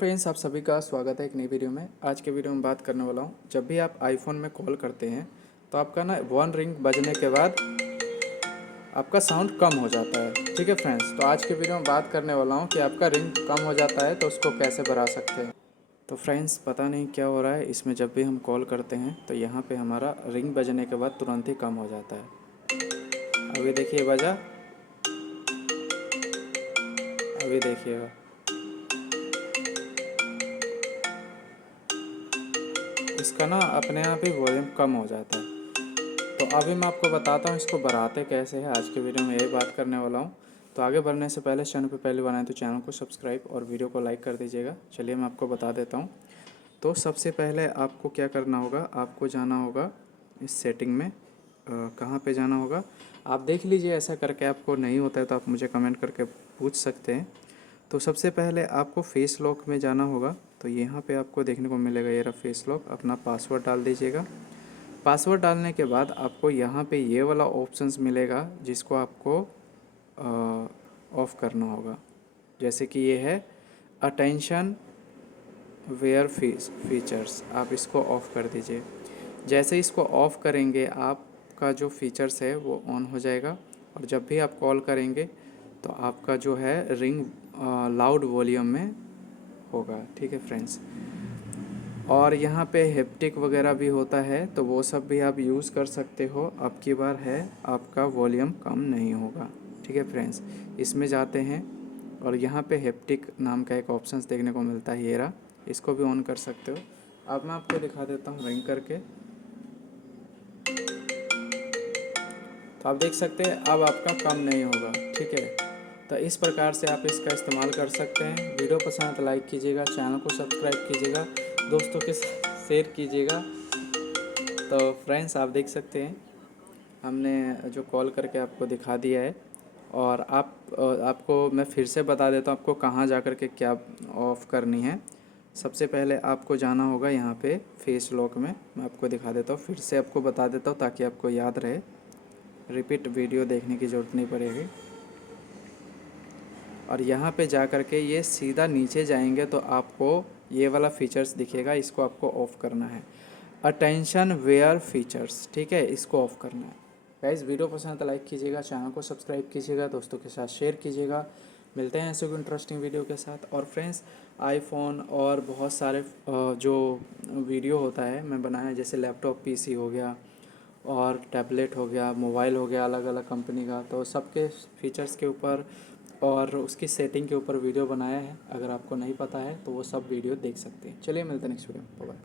Friends, आप सभी का स्वागत है एक नई वीडियो में। आज के वीडियो में बात करने वाला हूँ, जब भी आप आईफोन में कॉल करते हैं तो आपका ना वन रिंग बजने के बाद आपका साउंड कम हो जाता है। ठीक है फ्रेंड्स, तो आज के वीडियो में बात करने वाला हूँ कि आपका रिंग कम हो जाता है तो उसको कैसे बढ़ा सकते हैं। तो फ्रेंड्स, पता नहीं क्या हो रहा है इसमें, जब भी हम कॉल करते हैं तो यहाँ पे हमारा रिंग बजने के बाद तुरंत ही कम हो जाता है। अभी देखिए बजा, अभी देखिएगा। इसका ना अपने आप ही वॉल्यूम कम हो जाता है। तो अभी मैं आपको बताता हूँ इसको बढ़ाते कैसे है। आज के वीडियो में यही बात करने वाला हूँ। तो आगे बढ़ने से पहले चैनल पे पहले बनाए तो चैनल को सब्सक्राइब और वीडियो को लाइक कर दीजिएगा। चलिए मैं आपको बता देता हूँ। तो सबसे पहले आपको क्या करना होगा, आपको जाना होगा इस सेटिंग में। कहाँ पे जाना होगा आप देख लीजिए। ऐसा करके आपको नहीं होता है तो आप मुझे कमेंट करके पूछ सकते हैं। तो सबसे पहले आपको फेस लॉक में जाना होगा। तो यहाँ पे आपको देखने को मिलेगा ये रहा फेस लॉक। अपना पासवर्ड डाल दीजिएगा। पासवर्ड डालने के बाद आपको यहाँ पे ये वाला ऑप्शंस मिलेगा जिसको आपको ऑफ़ करना होगा। जैसे कि ये है अटेंशन वेयर फीचर्स, आप इसको ऑफ़ कर दीजिए। जैसे इसको ऑफ़ करेंगे आपका जो फीचर्स है वो ऑन हो जाएगा और जब भी आप कॉल करेंगे तो आपका जो है रिंग लाउड वॉल्यूम में होगा। ठीक है फ्रेंड्स, और यहाँ पे हेप्टिक वगैरह भी होता है तो वो सब भी आप यूज़ कर सकते हो। अब की बार है आपका वॉल्यूम कम नहीं होगा। ठीक है फ्रेंड्स, इसमें जाते हैं और यहाँ पे हेप्टिक नाम का एक ऑप्शंस देखने को मिलता है, ये रहा। इसको भी ऑन कर सकते हो। अब मैं आपको दिखा देता हूँ रिंग करके। तो आप देख सकते हैं अब आपका कम नहीं होगा। ठीक है, तो इस प्रकार से आप इसका इस्तेमाल कर सकते हैं। वीडियो पसंद है तो लाइक कीजिएगा, चैनल को सब्सक्राइब कीजिएगा, दोस्तों के साथ शेयर कीजिएगा। तो फ्रेंड्स, आप देख सकते हैं हमने जो कॉल करके आपको दिखा दिया है। और आपको मैं फिर से बता देता हूँ आपको कहाँ जा कर के क्या ऑफ़ करनी है। सबसे पहले आपको जाना होगा यहाँ पे फेस लॉक में। मैं आपको दिखा देता हूँ, फिर से आपको बता देता हूँ ताकि आपको याद रहे। रिपीट वीडियो देखने की ज़रूरत नहीं पड़ेगी। और यहाँ पे जा कर के ये सीधा नीचे जाएंगे तो आपको ये वाला फीचर्स दिखेगा, इसको आपको ऑफ़ करना है। अटेंशन वेयर फीचर्स, ठीक है, इसको ऑफ़ करना है। गाइस, वीडियो पसंद है तो लाइक कीजिएगा, चैनल को सब्सक्राइब कीजिएगा, दोस्तों के साथ शेयर कीजिएगा। मिलते हैं ऐसे कोई इंटरेस्टिंग वीडियो के साथ। और फ्रेंड्स, आईफोन और बहुत सारे जो वीडियो होता है मैं बनाया, जैसे लैपटॉप पीसी हो गया और टैबलेट हो गया, मोबाइल हो गया अलग अलग कंपनी का, तो सबके फीचर्स के ऊपर और उसकी सेटिंग के ऊपर वीडियो बनाया है। अगर आपको नहीं पता है तो वो सब वीडियो देख सकते हैं। चलिए मिलते हैं नेक्स्ट वीडियो में। बाय।